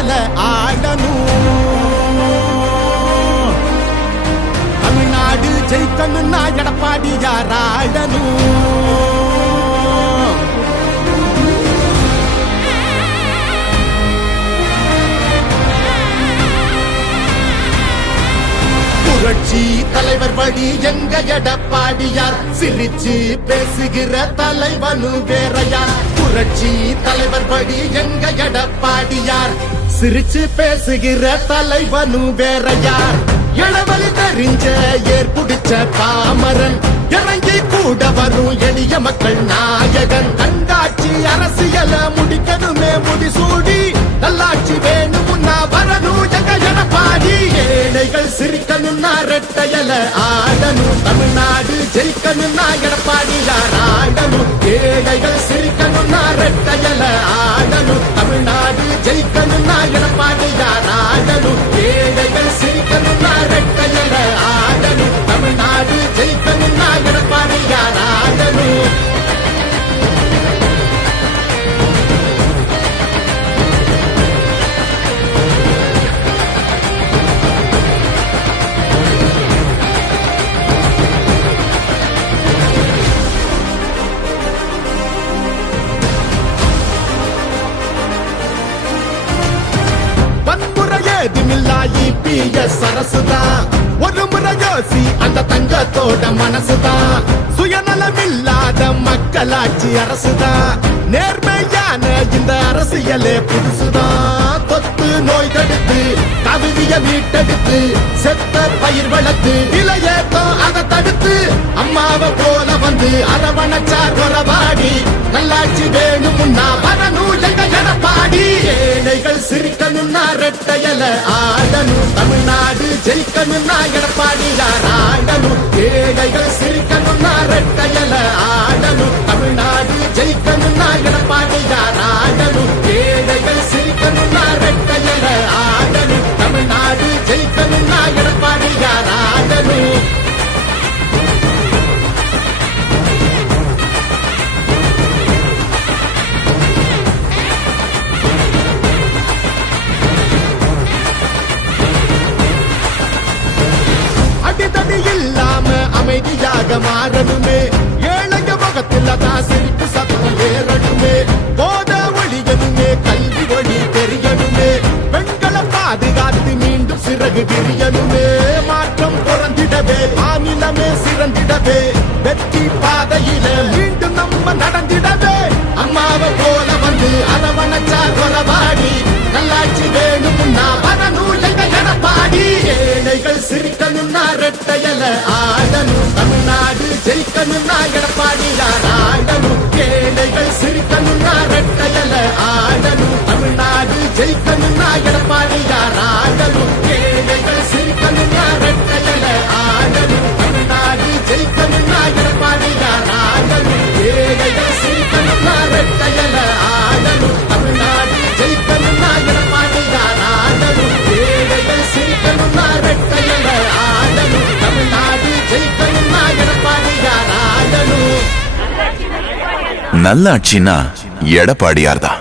ரெட்டையல ஆடணும். தமிழ்நாடு ஜெயிக்கணும்னா எடப்பாடியார் ஆடணும். புரட்சி தலைவர் வழி எங்க எடப்பாடியார், சிரிச்சு பேசுகிற தலைவனு வேறையார். புரட்சி தலைவர் வழி எங்க எடப்பாடியார், சிரிச்சு பேசுகிற தலைவனு வேறையார். இளவலி தெரிஞ்ச ஏற்புடிச்ச பாமரன், இறங்கி கூட வரும் எளிய மக்கள் நாயகன். கண்டாட்சி அரசியல முடிக்கணுமே முடிசூடி, நல்லாட்சி வேணும்னா வரணும் எங்க எடப்பாடி. ஏழைகள் சிரிக்கணும்னா ரெட்டையல ஆடணும். தமிழ்நாடு ஜெயிக்கணும்னா எடப்பாடியார் ஆடணும். ஏழைகள் சிரிக்கணும்னா ரெட்டையல ஆடணும். தமிழ்நாடு ஜெயிக்கணும்னா எடப்பாடியார் ஆடணும். ஏழைகள் சிரிக்கணும்னா ரெட்டையல ஆடணும். தமிழ்நாடு ஜெயிக்கணும்னா எடப்பாடியார் ஆடணும். சரசுதான் ஒரு முறை யோசி, அந்த தங்கத்தோட மனசுதான். சுயநலமில்லாத மக்களாட்சி அரசுதான். நேர்மையான இந்த அரசியலே புதுசுதான். தொத்து நோய் தடுத்து, கவிதைய மீட்டெடுத்து, செத்த பயிர் வளர்த்து, இளையேத்தம் அதை தடுத்து, அம்மாவை போல வந்து அரவணைச்சார் உறவாடி. நல்லாட்சி வேணும்னா வரணும் எங்க எடப்பாடி. ஏழைகள் சிரிக்கணும்னா ரெட்டையல ஆடணும். தமிழ்நாடு ஜெயிக்கணும்னா எடப்பாடியார் ஆடணும். ஏழைகள் சிரிக்கணும்னா ரெட்டையல ஆடணும். தமிழ்நாடு ஜெயிக்கணும்னா எடப்பாடியார் ஆடணும். ஏழைகள் சிரிக்கணும்னா ரெட்டையல ஆடணும். தமிழ்நாடு ஜெயிக்கணும்னா எடப்பாடியார் ஆடணும். அடிதடி இல்லாம அமைதியாக மாறணுமே. ஏழைய முகத்தில் தான் சிரிப்பு சத்தம் ஏறணுமே. போத ஒழியணுமே, கல்வி ஒளி தெரியணுமே. பெண்களை பாதுகாத்து மீண்டும் சிறகு விரியணுமே. மாற்றம் புறந்திடவே, மாநிலமே சிறந்திடவே, வெற்றி பாதையில மீண்டும் நம்ம நடந்திடவே. அம்மாவை போல வந்து அரவணைச்சார் உறவாடி. நல்லாட்சி வேணும்னா வரணும் எங்க எடப்பாடி. ஏழைகள் சிரிக்கணும்னா ரெட்டையல ஆடணும். தமிழ்நாடு ஜெயிக்கணும்னா எடப்பாடியார் ஆடணும். ஏழைகள் சிரிக்கணும்னா ரெட்டையல ஆடணும். தமிழ்நாடு ஜெயிக்கணும்னா எடப்பாடியார் ஆடணும். ஏழைகள் சிரிக்கணும்னா ரெட்டையல ஆடணும். தமிழ்நாடு ஜெயிக்கணும்னா எடப்பாடியார் ஆடணும். ஏழைகள் சிரிக்கணும்னா ரெட்டையல ஆடணும். தமிழ்நாடு ஜெயிக்கணும்னா எடப்பாடியார் ஆடணும். ஏழைகள் சிரிக்கணும்னா ரெட்டையல ஆடணும். தமிழ்நாடு ஜெயிக்கணும்னா எடப்பாடியார் ஆடணும். நல்லாட்சினா எடப்பாடியார் தான்.